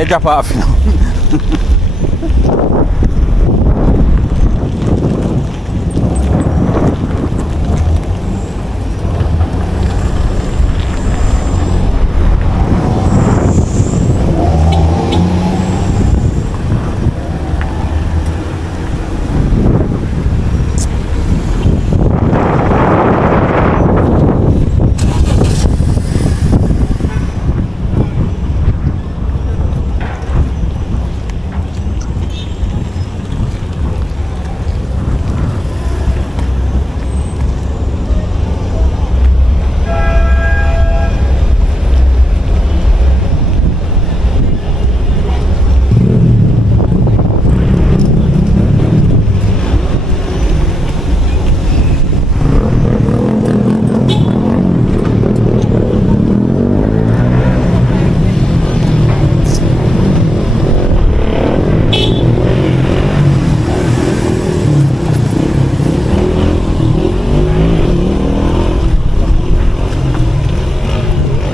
you drop off, you know.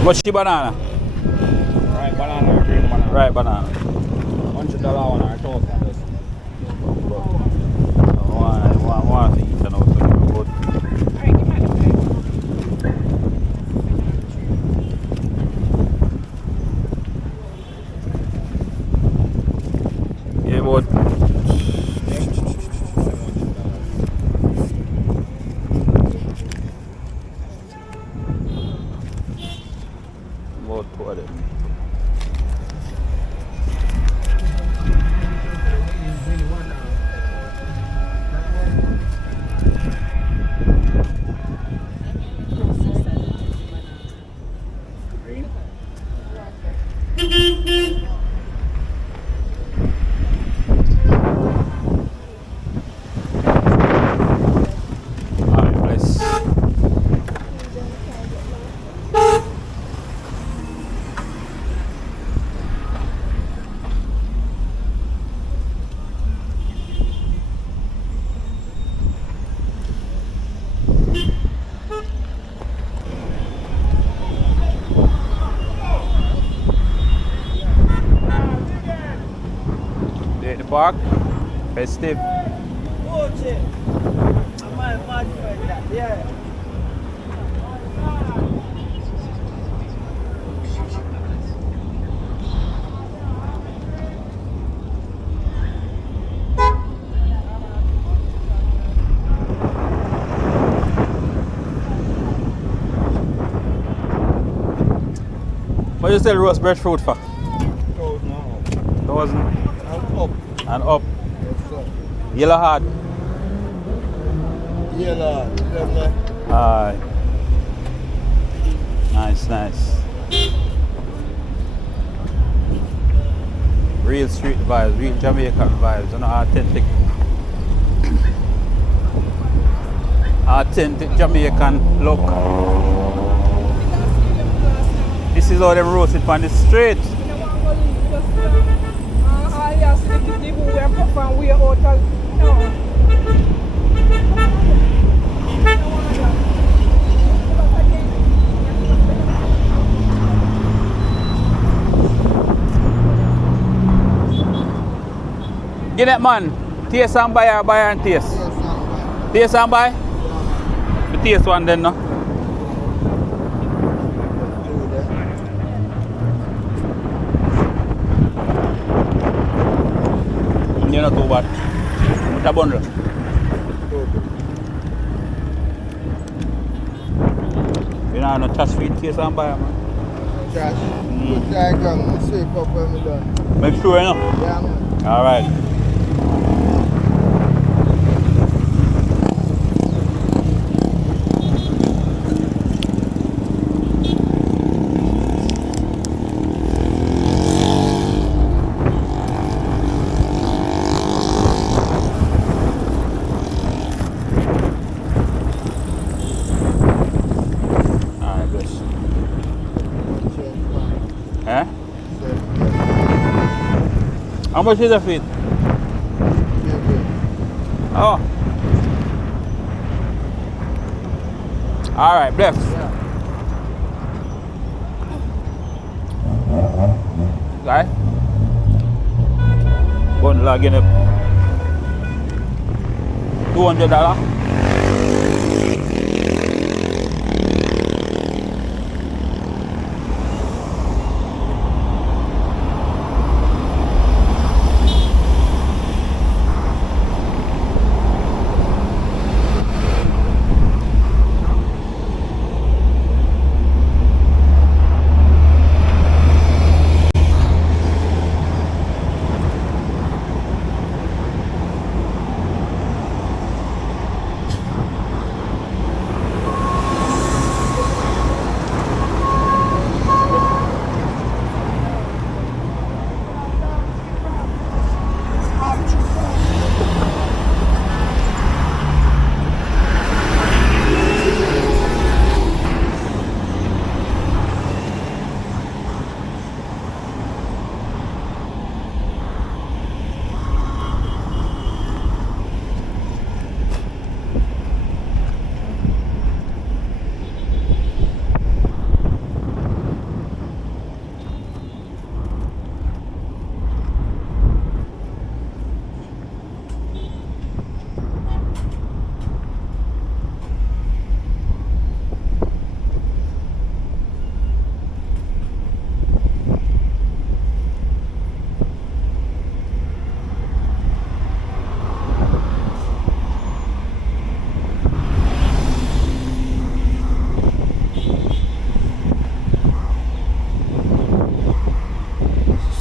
What's the banana? Right banana or green banana? Right banana. $100 one or $1,000. One thing you can also give good. Yeah, but about two of them. Alright, bless. At the park, festive. Oh shit. I'm mad for that. Yeah. What you sell roast breadfruit for? $1,000. 1,000 And up. and up. Yes, sir. Yellow hard. Yeah, Lord. Them Aye. Nice, nice. Real street vibes, real Jamaican vibes, you know, authentic. Authentic Jamaican look. This is how them roast it on the street. Get that man. Taste and buy or buy and taste. Taste and buy? The taste one then, no? You're not too bad. What's a bundle? You know, no trash feed taste and buy, man. Trash. Good diagram. Sweep up when we done. Make sure, you know? Yeah, man. Alright. Eh? How much is the feed? Oh. All right, bless. Guy? again. $200.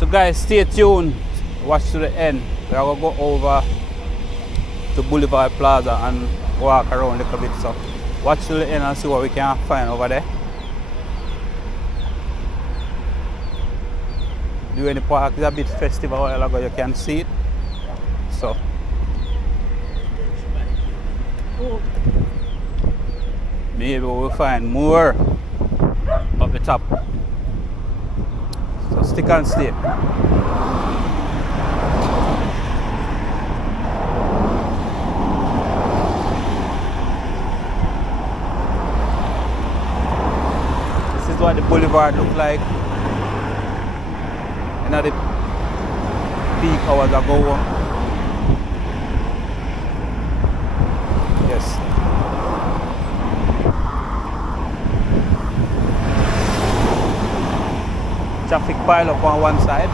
So guys, stay tuned, watch to the end. We are going to go over to Boulevard Plaza and walk around a little bit. So watch to the end and see what we can find over there. During the park is a bit festive a while ago, you can see it. So maybe we'll find more up the top. So stick and stay. This is what the boulevard look like. Another peak hours ago. Yes. Traffic pile up on one side.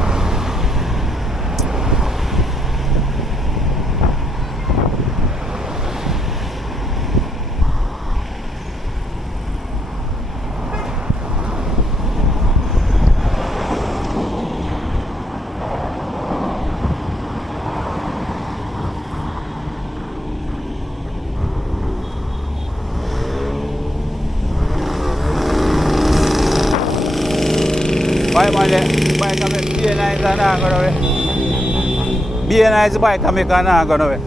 Bike man, bike kami BNI sana ako nawe. BNI sa bike kami kana ako nawe.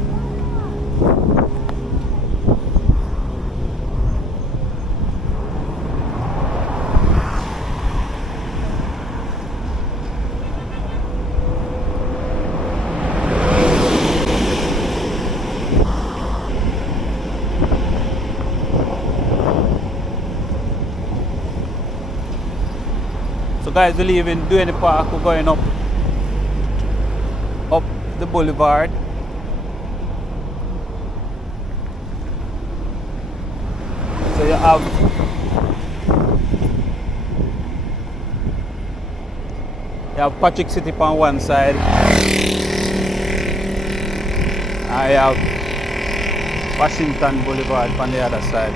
So guys, we're leaving Duane Park, we're going up the boulevard. So you have Patrick City on one side. I have Washington Boulevard on the other side.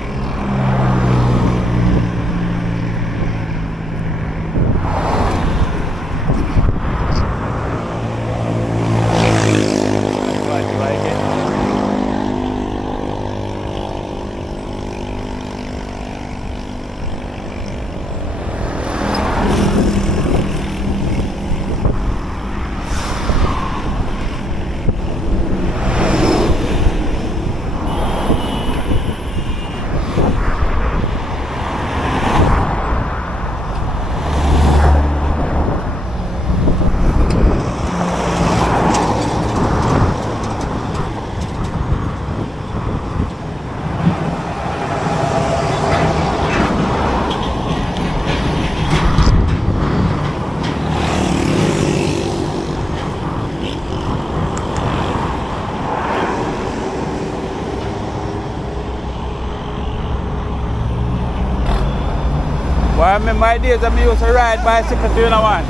But I remember my days when I used to ride bicycle to one.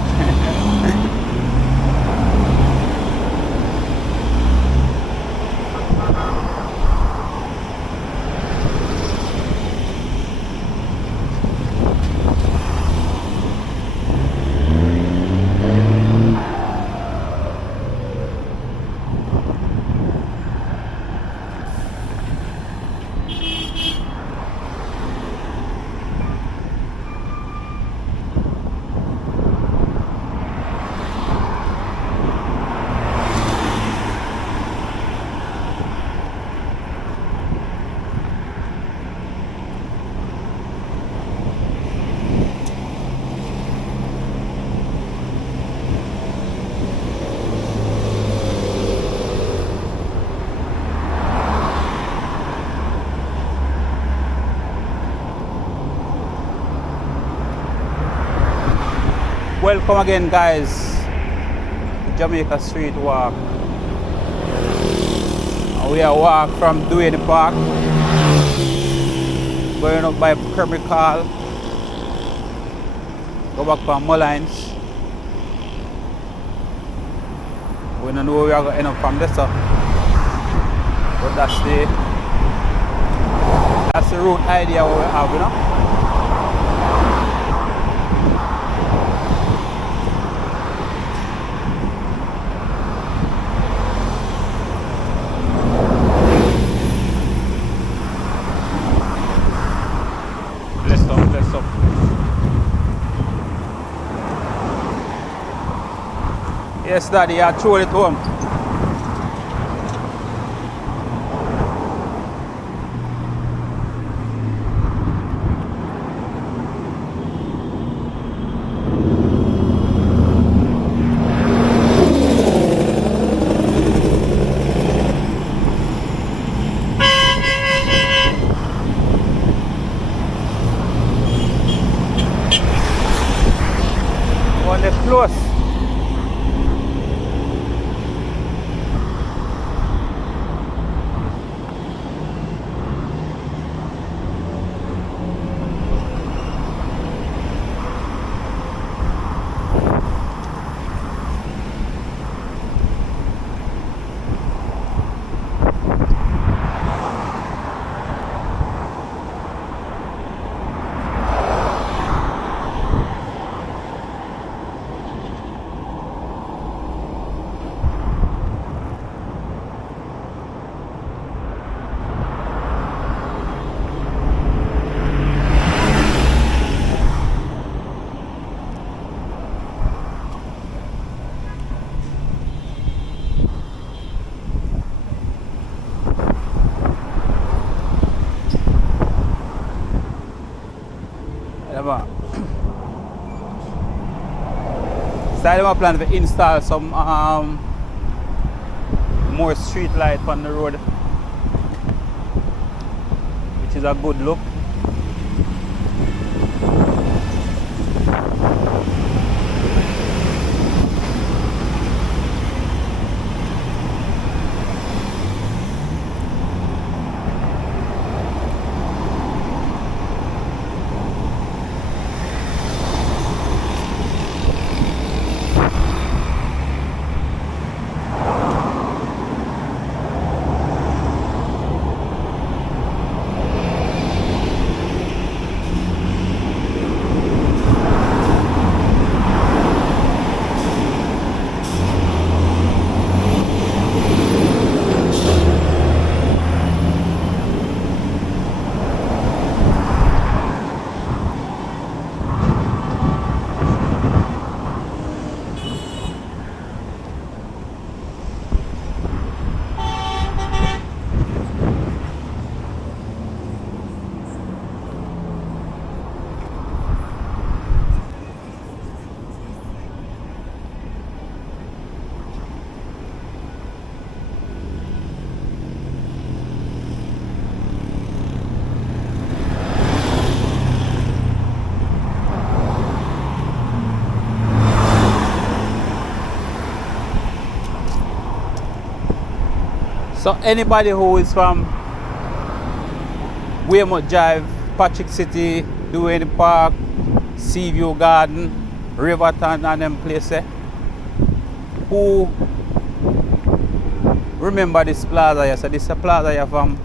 Welcome again, guys, to Jamaica Street Walk. And we are walk from Duane Park, going up by Kirby Call, go back from Mullines. We don't know where we are going to end up from this, but that's the route idea what we have, you know. Let's stop. Yes, Daddy, I throw it home. On the close. So I plan to install some more street light on the road, which is a good look. So anybody who is from Weymouth Drive, Patrick City, Duane Park, Seaview Garden, Riverton and them places. Who remember this plaza here? So this is a plaza here from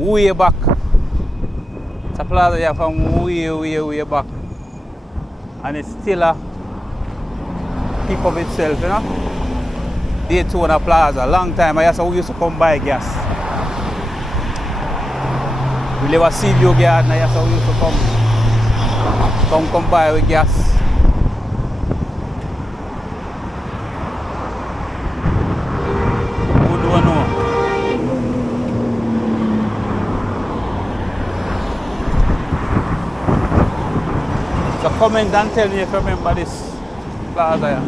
way back. It's a plaza here from way back. And it's still a keep of itself, you know. Daytona Plaza, long time. I we used to come buy gas. We live at Seaview Garden, I we used to come buy with gas. Who do I know? So comment and tell me if you remember this plaza here.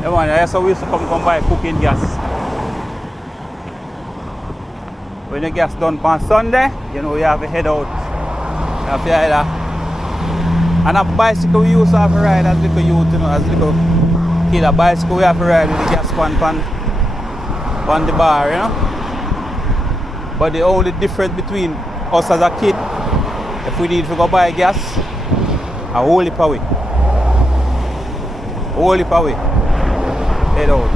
Yeah, man, that's how we used to come buy cooking gas. When the gas done on Sunday, you know you have to head out. You have to either. And a bicycle we used to have to ride as little youth, you know, as little kid. A bicycle we have to ride with the gas pan on the bar, you know. But the only difference between us as a kid, if we need to go buy gas, a whole heap away. Whole heap away. Head out.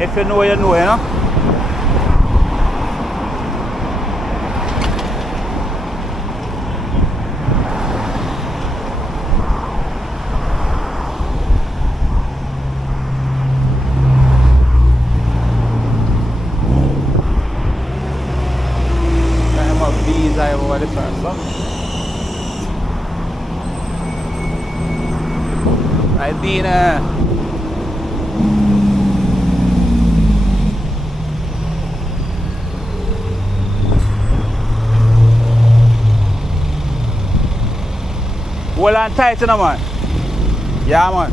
If you know, you know, you know. Bees over the first one. Right, Dina. Hold on tight, you know, man. Yeah, man.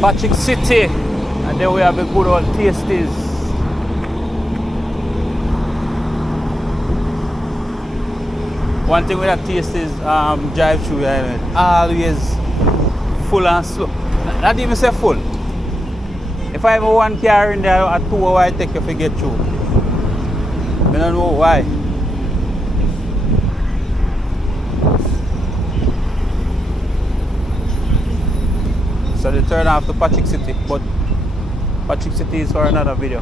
Patrick City, and then we have a good old Tasties. One thing with that Tasties drive through, always full and slow. Not even say full. If I have one car in there, a 2 hour I take you to get through. I don't know why. So they turn off to Patrick City, but Patrick City is for another video.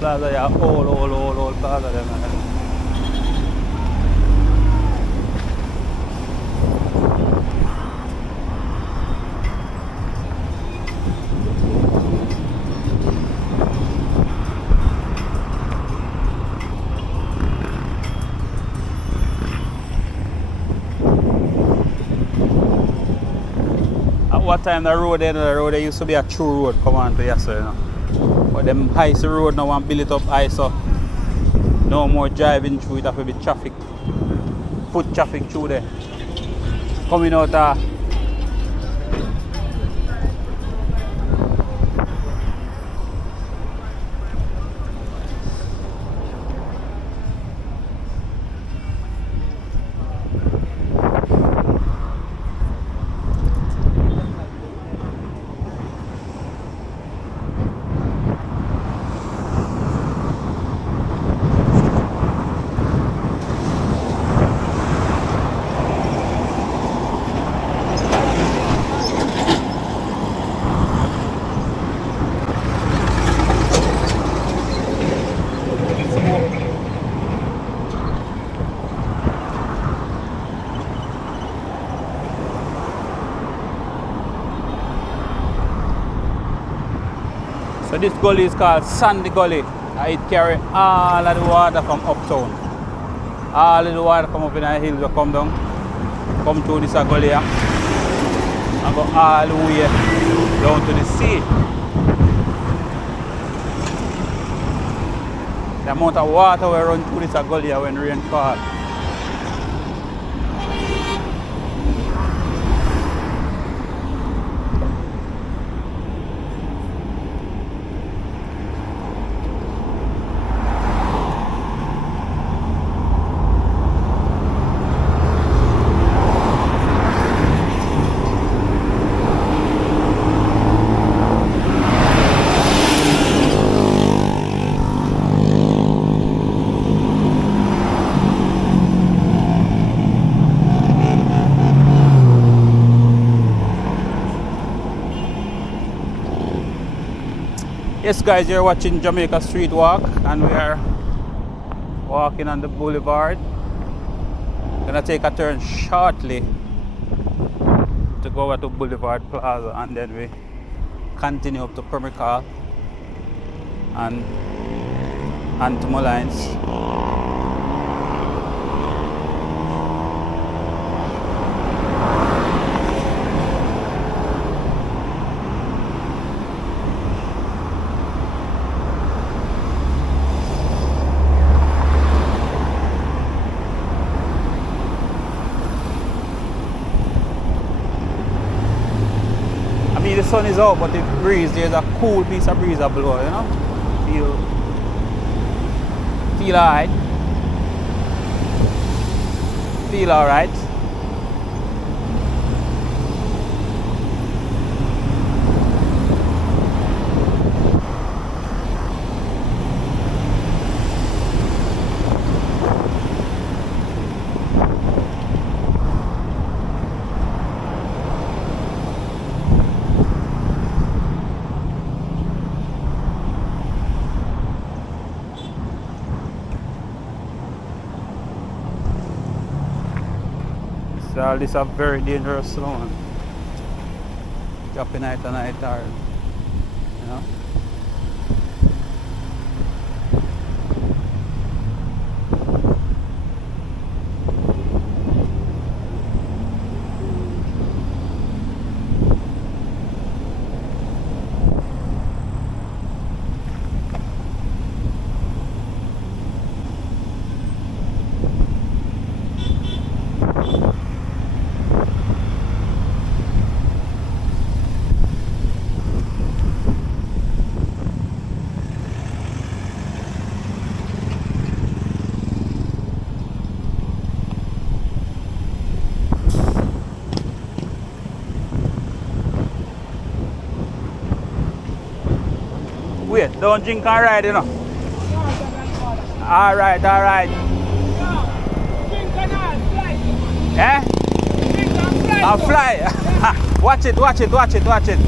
Plaza, yeah, all plaza there, man. At what time the road there used to be a true road come on to yesterday, you know. But them ice road now and build it up ice, so No more driving through it, have to be traffic, foot traffic through there. Coming out So this gully is called Sandy Gully. It carry all of the water from uptown. All of the water come up in the hills will come down, come through this gully here, and go all the way down to the sea. The amount of water will run through this gully here when rain falls. Yes guys, you're watching Jamaica Street Walk and we are walking on the boulevard. Gonna take a turn shortly to go over to Boulevard Plaza and then we continue up to Pimlico and to Mullines. The sun is out, but the breeze, there's a cool piece of breeze that blow, you know? Feel alright. Feel alright. So this is a very dangerous zone. Dropping night and night hard, you know. Wait, don't drink and ride, you know. Alright, alright. Drink and fly. Eh? Drink and fly. I'll fly. Watch it, watch it, watch it, watch it.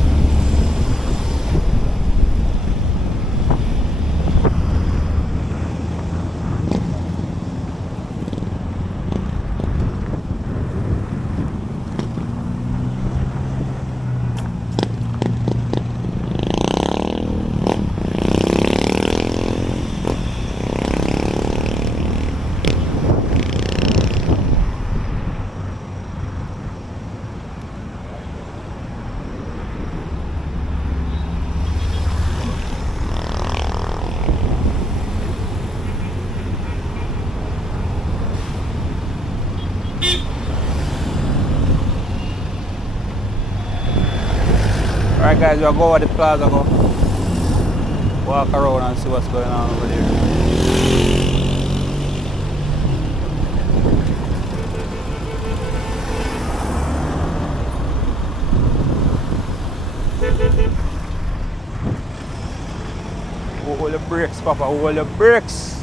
Alright guys, we'll go over the plaza, go walk around and see what's going on over there. Hold the brakes, Papa, hold the brakes.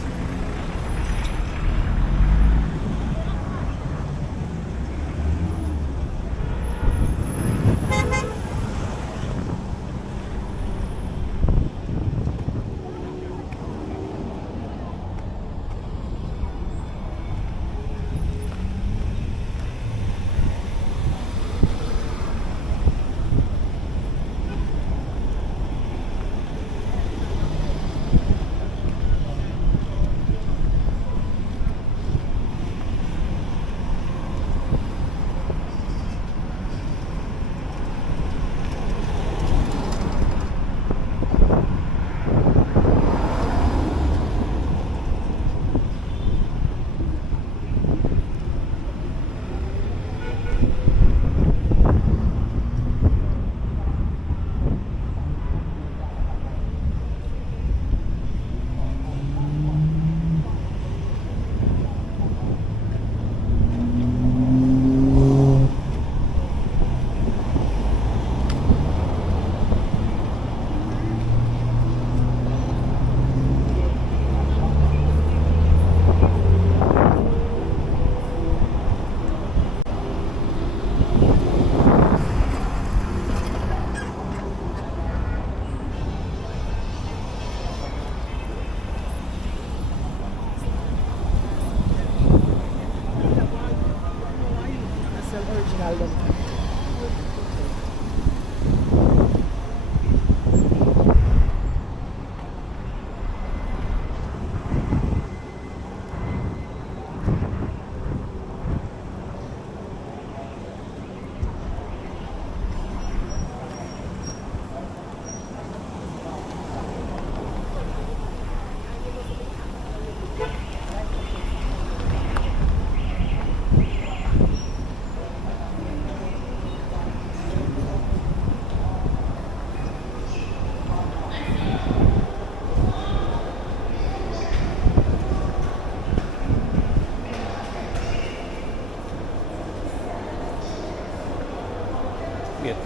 Yes.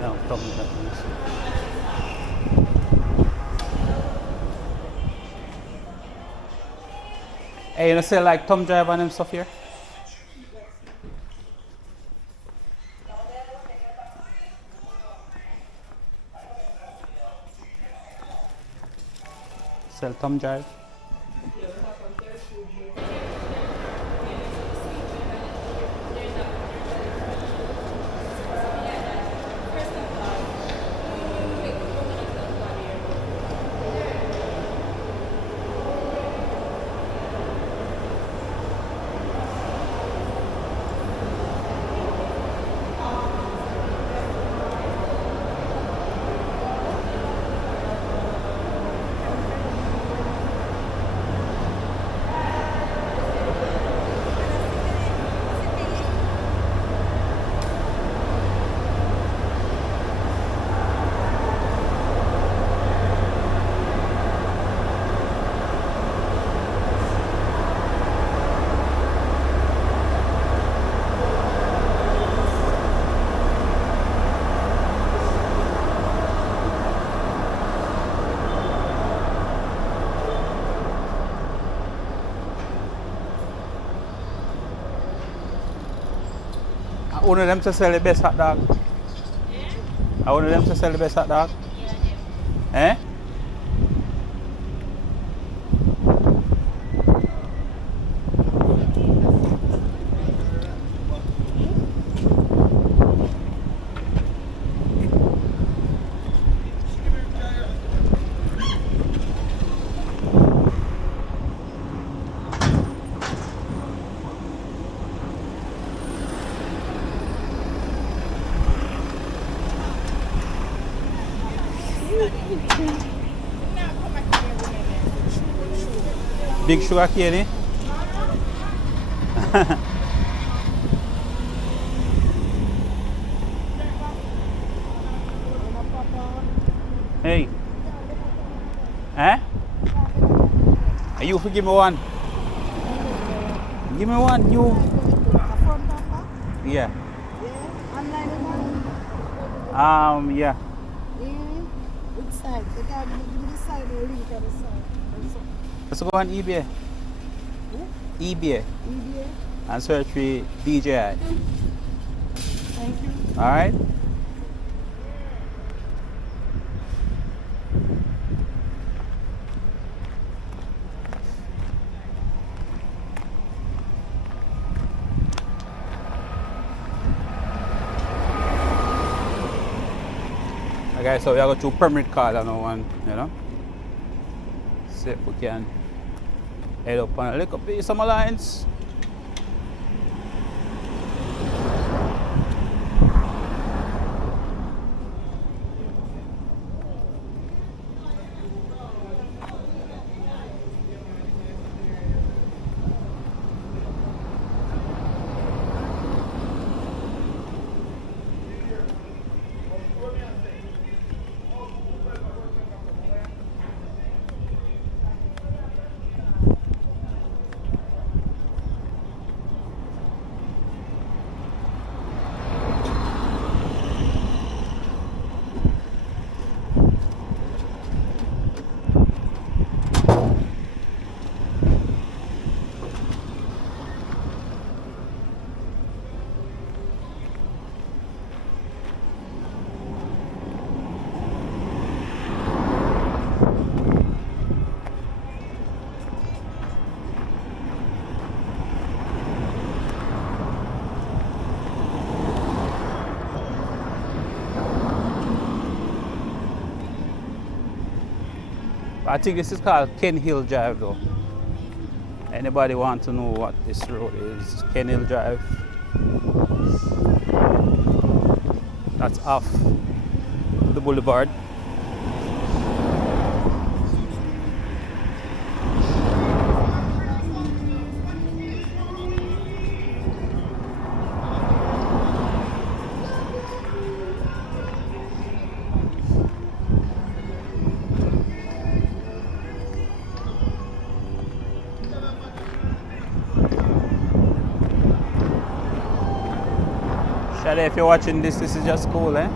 No, probably not. Hey, you know, say like Tom Drive and them stuff here? Sell Tom Drive. One of them to sell the best hot dog. I one of them to sell the best hot dog. Eh? Big sugar cane, eh? to give me one. Give me one, you. A front bumper? Yeah. Yeah. Online one? Yeah. Yeah. Which side? They can give me the side or link on the side. Let's go on eBay. Yeah. eBay. EBA. And search for DJI. Thank you. Alright? Okay, so we are going to permit card on one, you know. See if we can head up on a little piece of my lines. I think this is called Ken Hill Drive though. Anybody want to know what this road is? Ken Hill Drive. That's off the boulevard. Shade, if you're watching this, this is just cool, eh?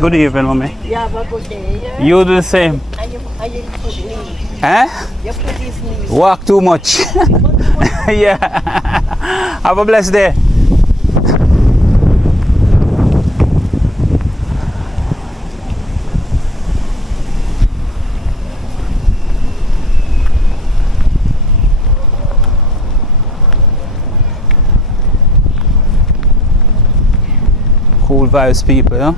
Good evening, mommy. You have a good day, yeah? You do the same. And you put me. Eh? You put this me. Walk too much. Yeah. Have a blessed day. Cool vibes, people, you know?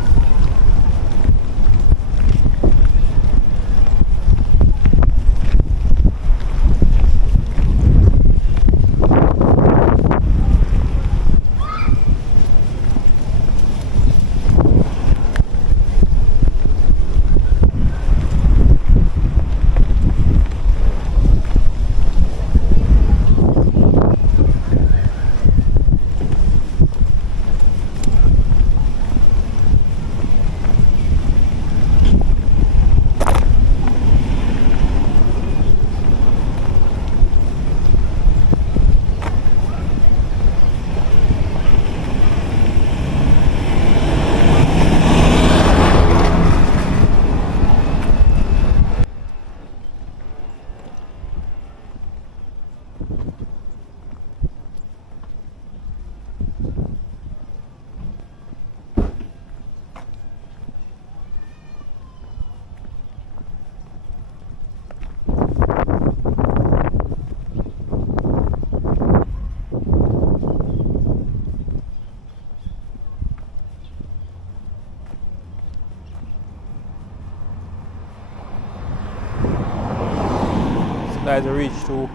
Guys, I reached to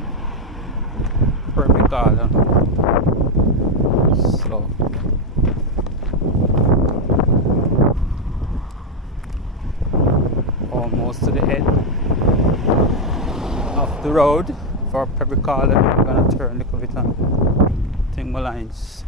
Perfect Garden. So almost to the end of the road for Perfect Garden. We're gonna turn the bit on Tingle Lines.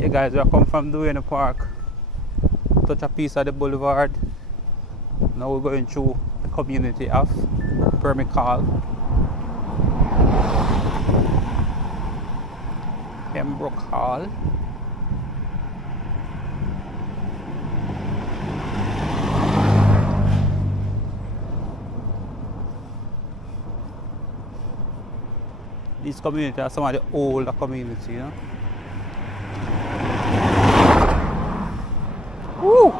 Yeah guys, we come from Duane Park, touch a piece of the boulevard. Now we're going through the community of Pembroke Hall. Pembroke Hall. These communities are some of the older communities, you know. Woo!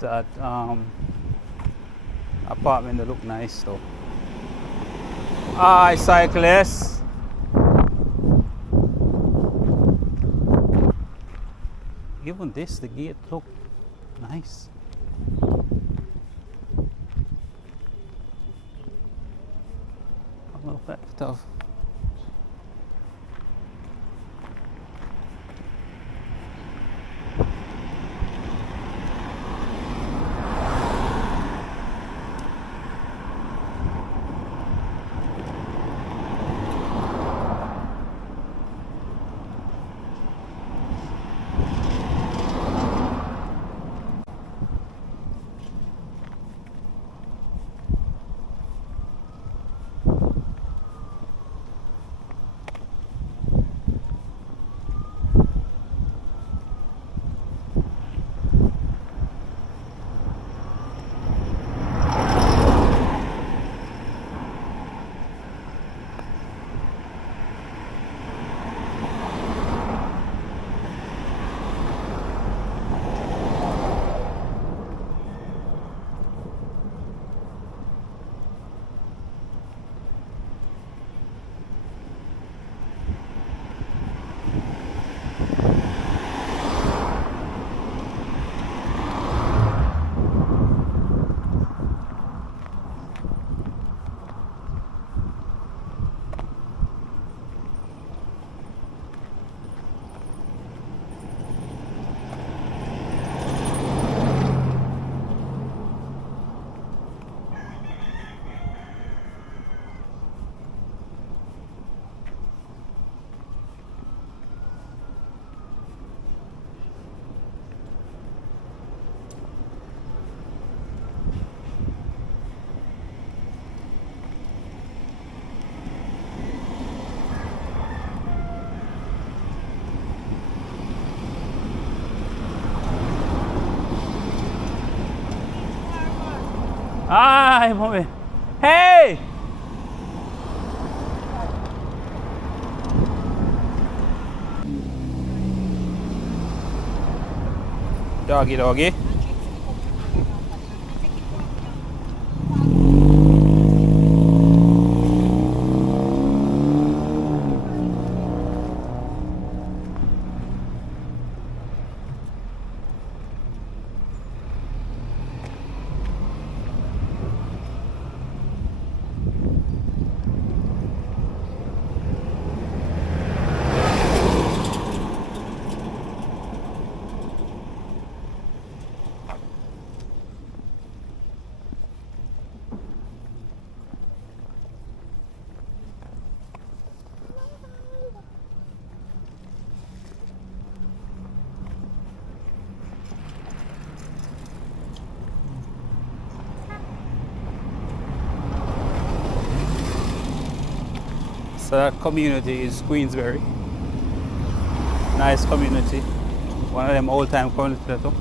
That apartment that look nice though. Hi cyclists. Even this, the gate look nice. I'm gonna look at stuff. Hi, mommy. Hey! Doggy, doggy. So that community is Queensbury. Nice community. One of them old time communities too.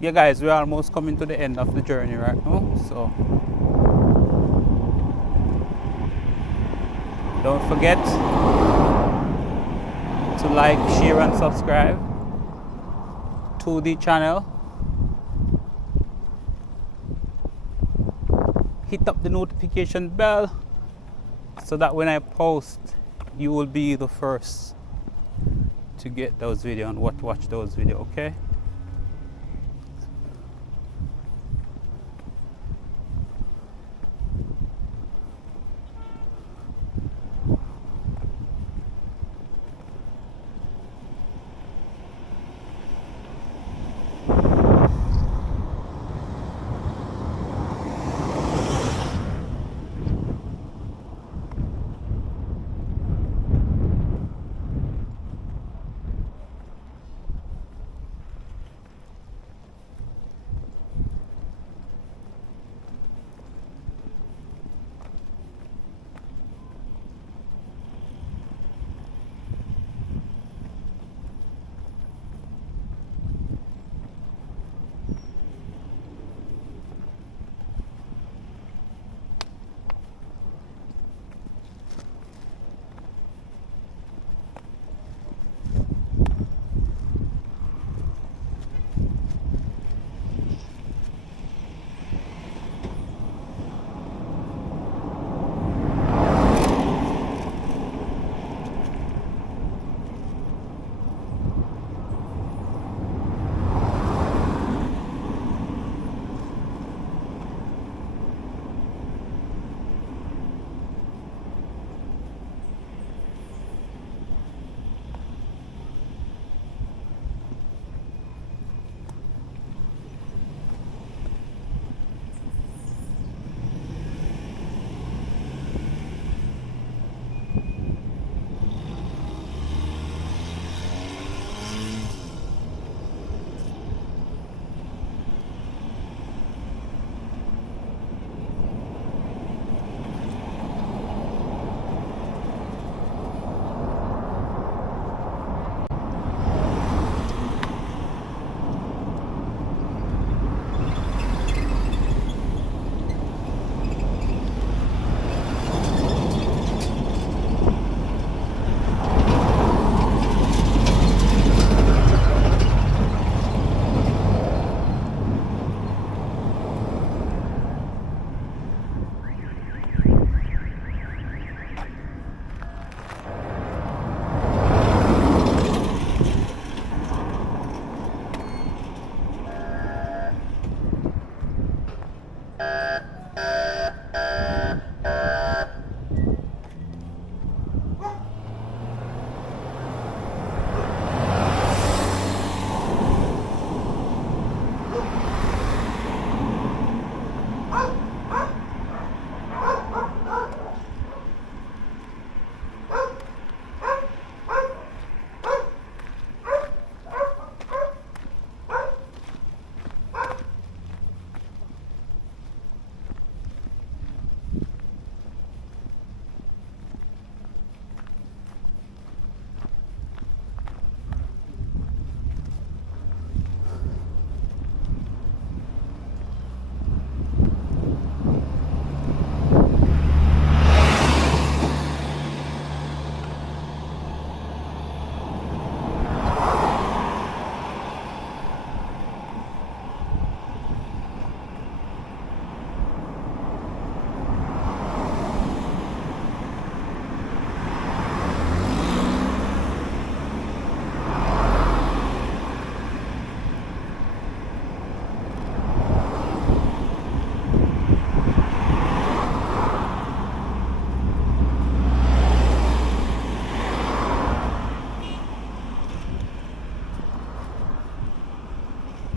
Yeah, guys, we're almost coming to the end of the journey right now. So don't forget to like, share, and subscribe to the channel. Hit up the notification bell so that when I post, you will be the first to get those videos and watch those videos, okay?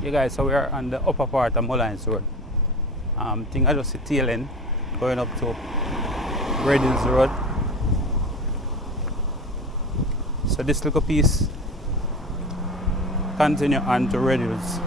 Yeah, guys, so we are on the upper part of Mullines Road. Think I just see tail end going up to Red Hills Road. So this little piece continue on to Red Hills.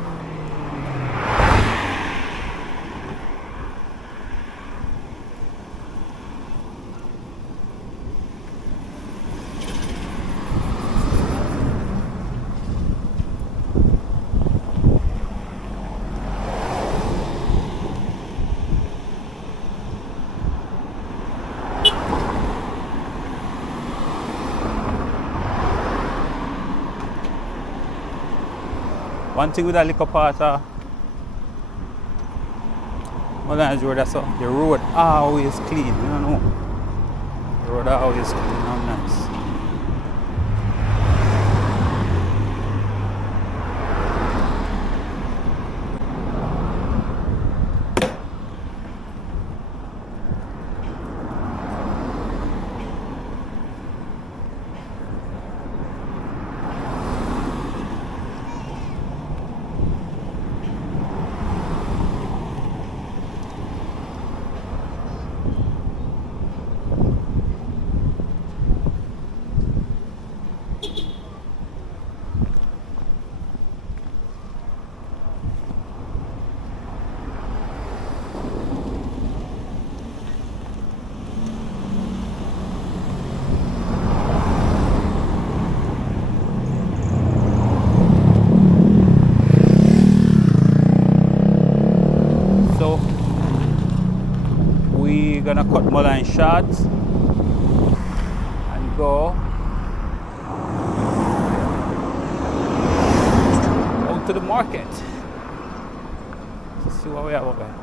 One thing with a little part of Mullions Road, that's so the road always clean, you don't know. The road always clean and nice. So we're gonna cut Mullions short and go out to the market to see what we have over here.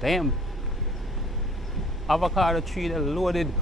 Damn. Avocado tree that loaded.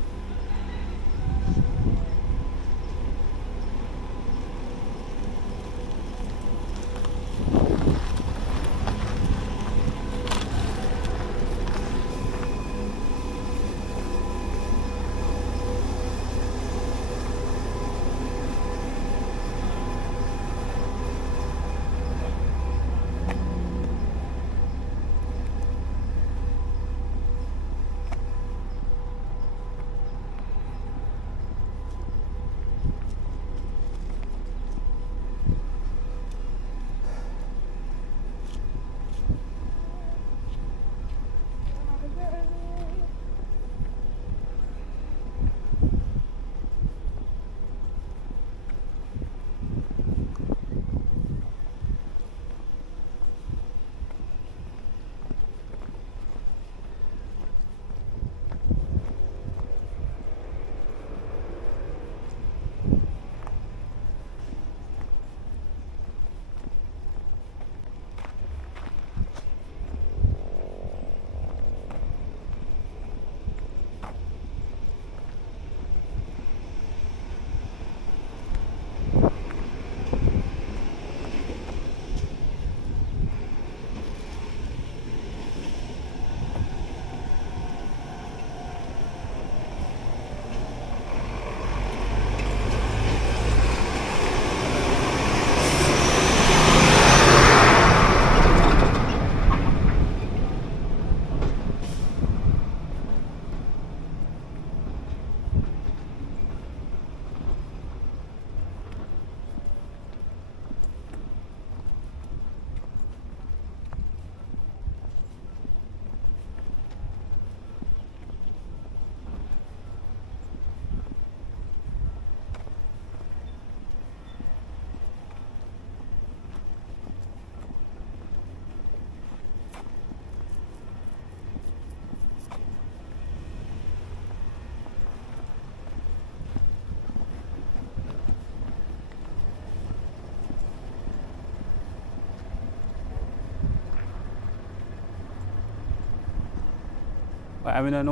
But I don't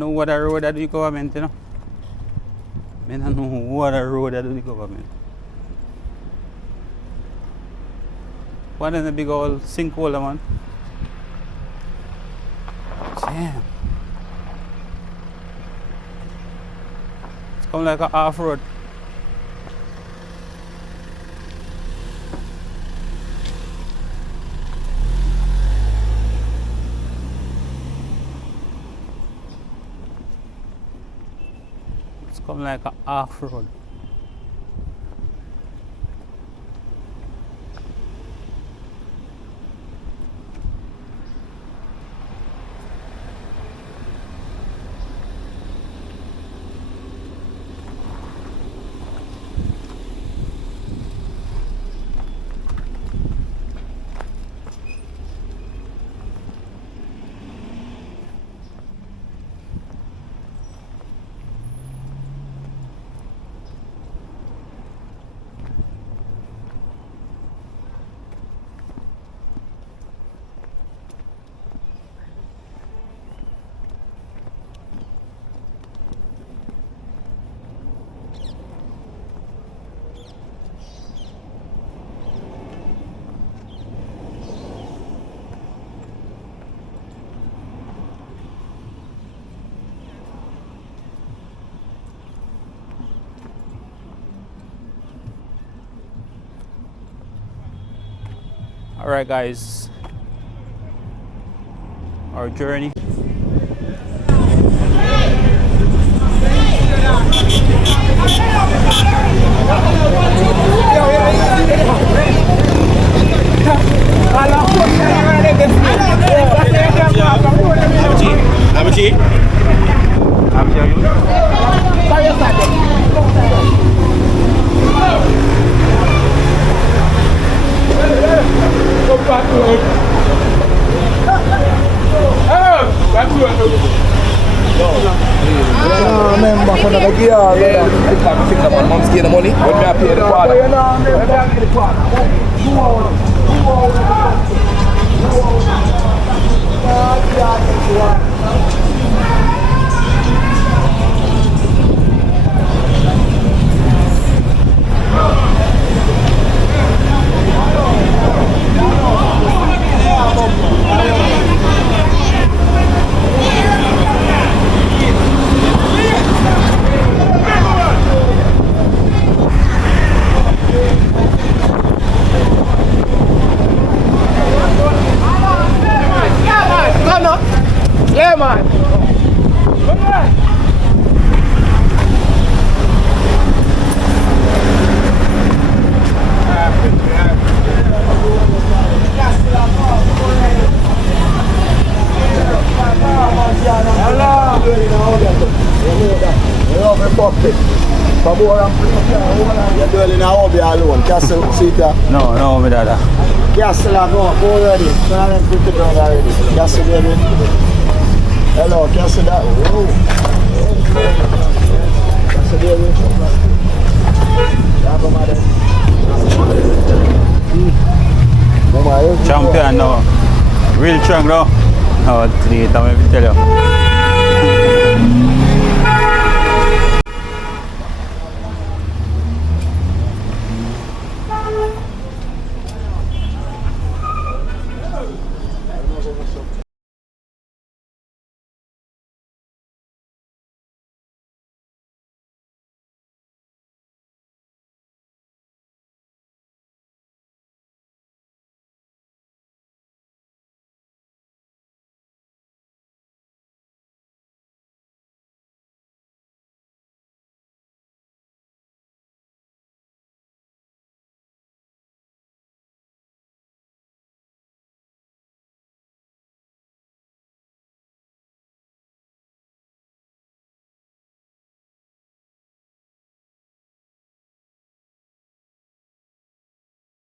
know what a road that the government, you know. I don't know what a road that the government. One in the big old sinkhole, man. Damn. It's Come like a off-road. It's come like a off-road. Alright guys, our journey. Remember for the gear. I think the mom's getting the money. When we are paying the father. Yeah, man. You're doing in a hobby alone. Castle Sita. No, me dada. Castle, go already. Already. Castle, baby. Hello, Castle. Oh. Castle, baby. Champion now. Real strong now. Oh, 3 time I tell you.